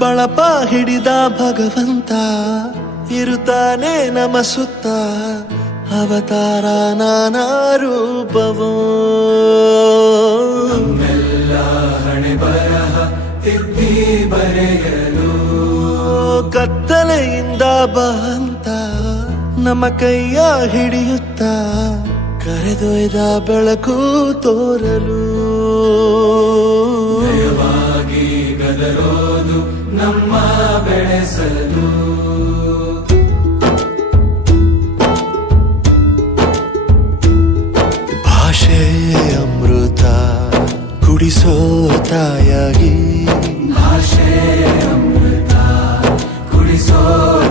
ಬಳಪ ಹಿಡಿದ ಭಗವಂತ ಇರುತ್ತಾನೆ ನಮ ಸುತ್ತ ಅವತಾರ ನಾನಾ ರೂಪವೋ ಹಣೆ ಬರಹ ತಿದ್ದಿ ಬರೆಯಲು ಕತ್ತಲೆಯಿಂದ ಬಂತ ನಮ್ಮ ಕೈಯ ಹಿಡಿಯುತ್ತ ಕರೆದೊಯ್ದ ಬೆಳಕು ತೋರಲು ನಯವಾಗಿ ಗದರೋದು ನಮ್ಮ ಬೆಳೆಸಲು ಭಾಷೆ ಅಮೃತ ಕುಡಿಸೋ ತಾಯಾಗಿ ಭಾಷೆ ಅಮೃತ ಕುಡಿಸೋ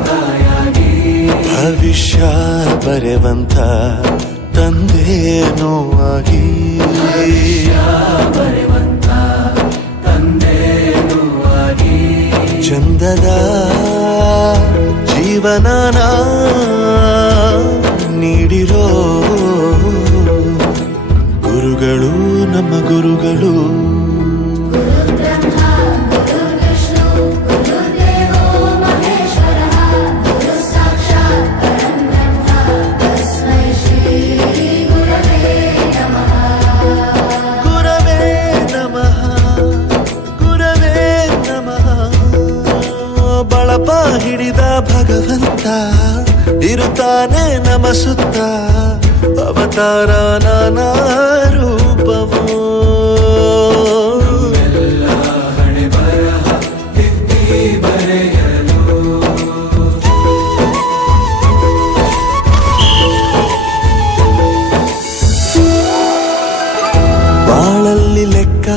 ತಾಯಾಗಿ ಭವಿಷ್ಯ ಬರೆವಂತ ತಂದೇನೋ ಆಗಿ ಬರೆವಂತ ತಂದೇನೂ ಆಗಿ ಚಂದದ ಜೀವನನ ನೀಡಿರೋ ಗುರುಗಳು ನಮ್ಮ ಗುರುಗಳು ಬಳಪ ಹಿಡಿದ ಭಗವಂತ ಇರುತ್ತಾನೆ ನಮ ಸುತ್ತ ಅವತಾರ ನಾನಾ ರೂಪವೋ ಹಣೆ ಬರಹ ತಿದ್ದಿ ಬರೆಯಲು ಬಾಳಲ್ಲಿ ಲೆಕ್ಕ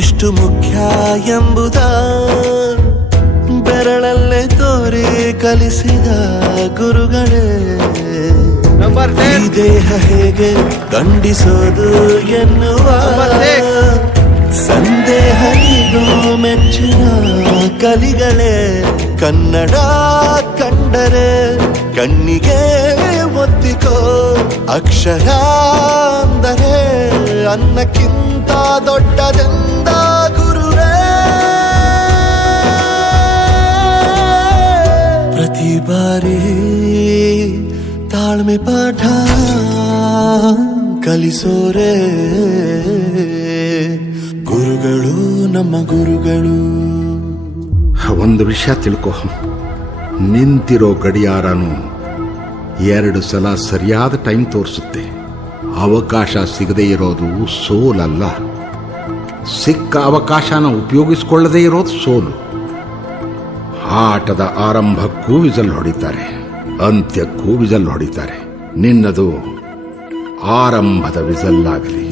ಎಷ್ಟು ಮುಖ್ಯ ಎಂಬುದ ಬೆರಳಲ್ಲೇ ತೋರಿ ಕಲಿಸಿದ ಗುರುಗಳೇ ಈ ದೇಹ ಹೇಗೆ ದಂಡಿಸೋದು ಎನ್ನುವ ಸಂದೇಹನಿಗೂ ಮೆಚ್ಚಿನ ಕಲಿಗಳೇ ಕನ್ನಡ ಕಂಡರೆ ಕಣ್ಣಿಗೆ ಒತ್ತಿಕೋ ಅಕ್ಷರ ಅಂದರೆ ಅನ್ನಕ್ಕಿಂತ ದೊಡ್ಡದೆಂದ ಗುರುವೇ ಪ್ರತಿ ಬಾರಿ ತಾಳ್ಮೆ ಪಾಠ ಕಲಿಸೋರೆ ಗುರುಗಳು ನಮ್ಮ ಗುರುಗಳು. ಒಂದು ವಿಷಯ ತಿಳ್ಕೊ, ನಿಂತಿರೋ ಗಡಿಯಾರನು 2 ಸಲ ಸರಿಯಾದ ಟೈಮ್ ತೋರಿಸುತ್ತೆ. ಅವಕಾಶ ಸಿಗದೇ ಇರೋದು ಸೋಲಲ್ಲ, ಸಿಕ್ಕ ಅವಕಾಶನ ಉಪಯೋಗಿಸಿಕೊಳ್ಳದೇ ಇರೋದು ಸೋಲು. ಆಟದ ಆರಂಭಕ್ಕೂ ವಿಸಲ್ ಹೊಡಿತಾರೆ, ಅಂತ್ಯಕ್ಕೂ ವಿಸಲ್ ಹೊಡಿತಾರೆ. ನಿನ್ನದು ಆರಂಭದ ವಿಸಲ್ ಆಗಲಿ.